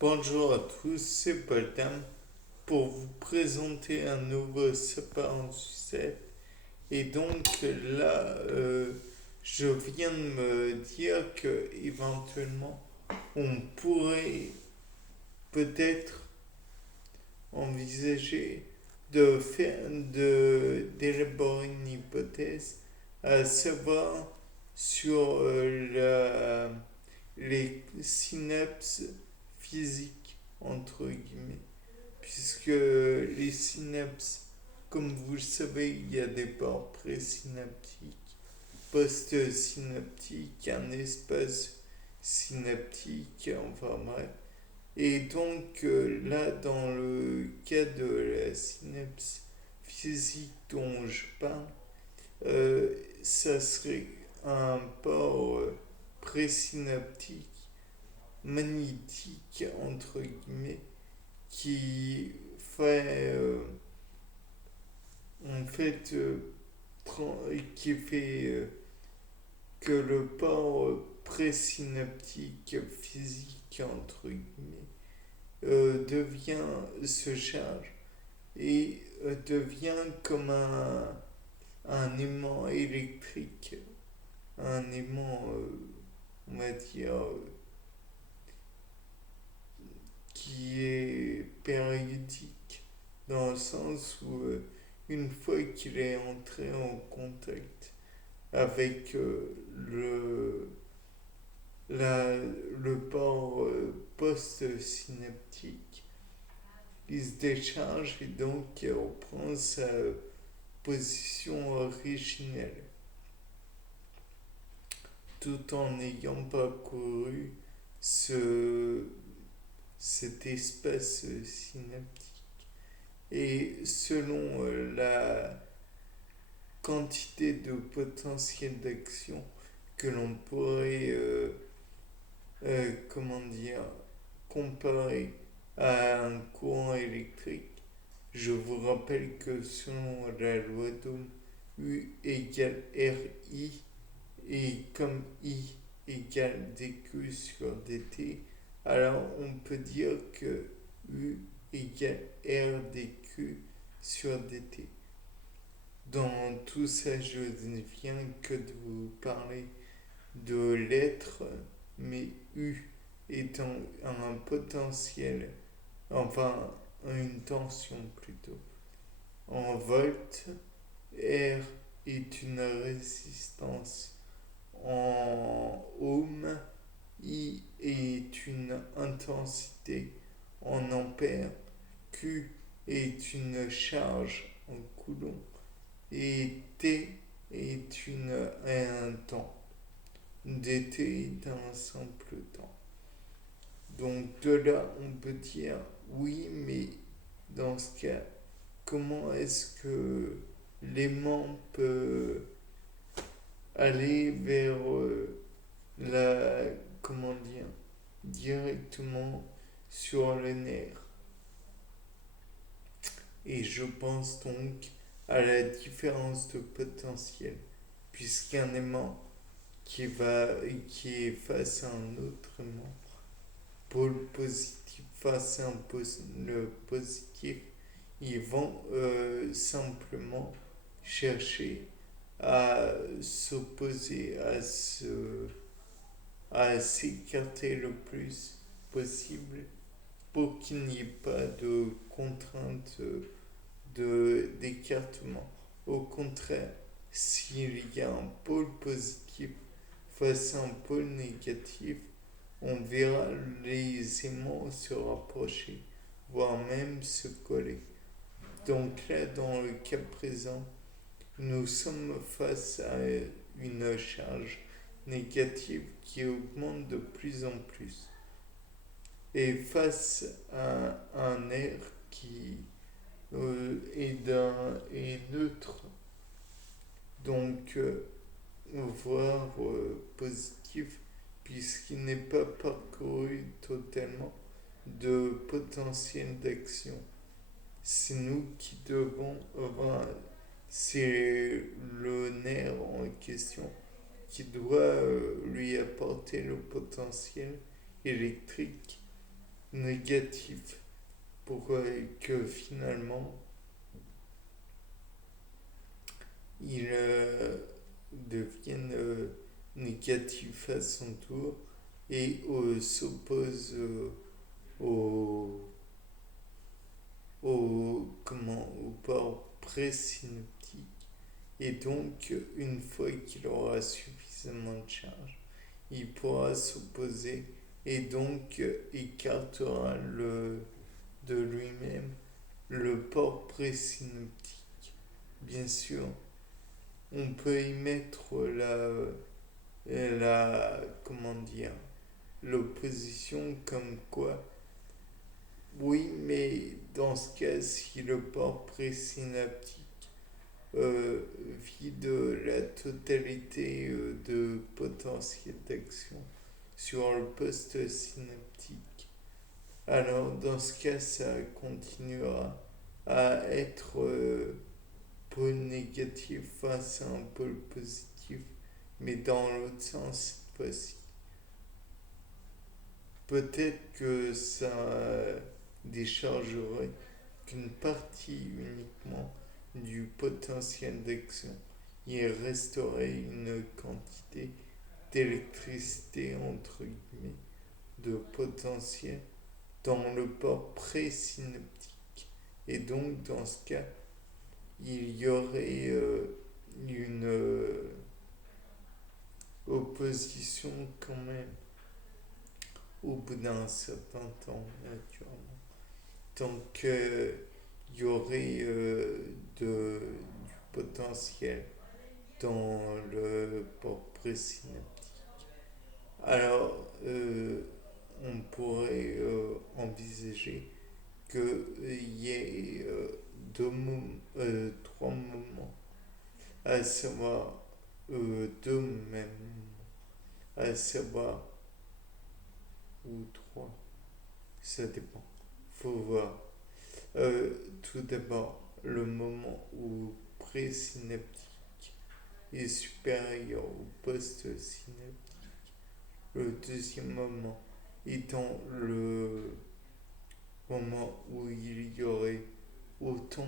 Bonjour à tous, c'est Paul Tam pour vous présenter un nouveau sapin en sucette. Et donc là, je viens de me dire que éventuellement on pourrait peut-être envisager d'élaborer une hypothèse, à savoir sur les synapses physiques entre guillemets, puisque les synapses, comme vous le savez, il y a des pores présynaptiques, post-synaptiques, un espace synaptique, enfin bref. Et donc là, dans le cas de la synapse physique dont je parle, ça serait un port présynaptique magnétique, entre guillemets, qui fait en fait qui fait que le port présynaptique physique entre guillemets se charge et devient comme un aimant électrique, un aimant on va dire qui est périodique dans le sens où une fois qu'il est entré en contact avec le port post-synaptique, il se décharge et donc il reprend sa position originelle tout en n'ayant pas couru ce, cet espace synaptique. Et selon la quantité de potentiel d'action que l'on pourrait, comment dire, comparer à un courant électrique, je vous rappelle que selon la loi d'Ohm, U égale RI, et comme I égale dQ sur dt, alors on peut dire que U égale R dQ sur dt. Dans tout ça, je ne viens que de vous parler de l'être, mais U étant un potentiel, enfin une tension plutôt, en volts, R est une résistance en ohms, I est une intensité en ampères, Q est une charge en coulomb et T est un temps. Dt est un simple temps. Donc de là, on peut dire oui, mais dans ce cas, comment est-ce que l'aimant peut aller vers la, comment dire, directement sur le nerf. Et je pense donc à la différence de potentiel, puisqu'un aimant qui est face à un autre aimant, pôle positif face à le positif, ils vont simplement chercher à s'opposer, à s'écarter le plus possible pour qu'il n'y ait pas de contrainte d'écartement. Au contraire, s'il y a un pôle positif face à un pôle négatif, on verra les aimants se rapprocher, voire même se coller. Donc là, dans le cas présent, nous sommes face à une charge négative qui augmente de plus en plus. Et face à un air qui est neutre, donc voire positif, puisqu'il n'est pas parcouru totalement de potentiel d'action. C'est nous qui devons, enfin, c'est le nerf en question qui doit lui apporter le potentiel électrique négatif pour que finalement il devienne négatif à son tour et s'oppose au port présynaptique. Et donc, une fois qu'il aura suffisamment de charge, il pourra s'opposer et donc écartera de lui-même le port présynaptique. Bien sûr, on peut y mettre comment dire, l'opposition comme quoi, oui, mais dans ce cas, si le port présynaptique vide la totalité de potentiel d'action sur le poste synaptique, alors dans ce cas, ça continuera à être pôle négatif face à un pôle positif, mais dans l'autre sens cette fois-ci. Peut-être que ça déchargerait qu'une partie uniquement du potentiel d'action. Il resterait une quantité d'électricité, entre guillemets, de potentiel dans le port présynaptique. Et donc, dans ce cas, il y aurait une opposition quand même au bout d'un certain temps, naturellement. Donc, il y aurait du potentiel dans le port présynaptique. Alors, on pourrait envisager qu'il y ait trois moments, à savoir deux mêmes, à savoir, ou trois, ça dépend, faut voir. Tout d'abord, le moment où présynaptique est supérieur au post-synaptique. Le deuxième moment étant le moment où il y aurait autant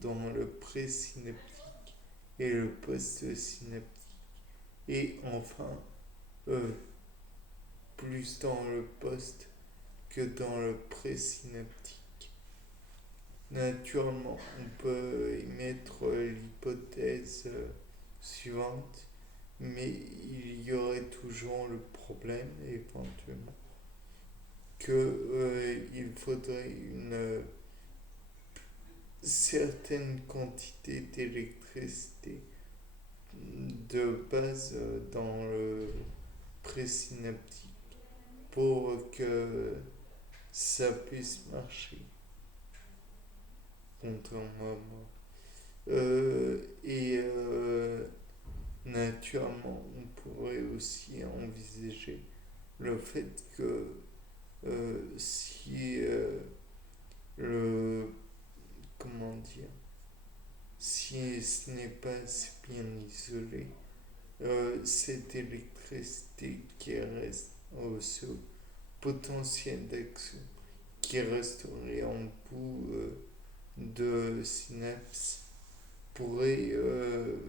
dans le présynaptique et le post-synaptique. Et enfin, plus dans le post que dans le présynaptique. Naturellement, on peut émettre l'hypothèse suivante, mais il y aurait toujours le problème, éventuellement, qu'il faudrait une certaine quantité d'électricité de base dans le présynaptique pour que ça puisse marcher, contrairement à moi. Et naturellement, on pourrait aussi envisager le fait que si le comment dire, si ce n'est pas assez bien isolé, cette électricité qui reste au ce potentiel d'action qui resterait en bout de synapse pourrait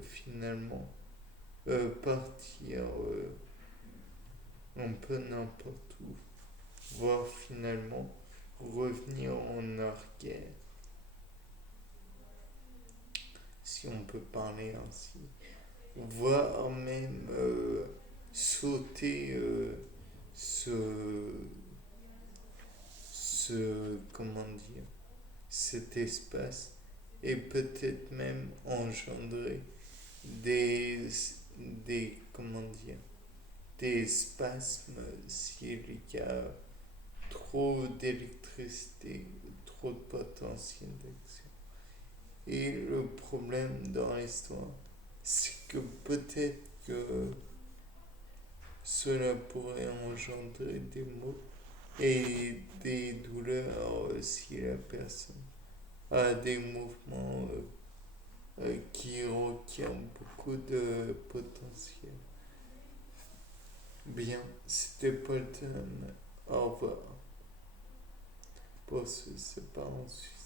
finalement partir un peu n'importe où, voire finalement revenir en arrière, si on peut parler ainsi, voire même sauter ce, comment dire, cet espace et peut-être même engendrer des, comment dire, des spasmes s'il y a trop d'électricité, trop de potentiel d'action. Et le problème dans l'histoire, c'est que peut-être que cela pourrait engendrer des maux et des douleurs si la personne a des mouvements qui requièrent beaucoup de potentiel. Bien, c'était pas le thème. Au revoir. pour se séparer en Suisse.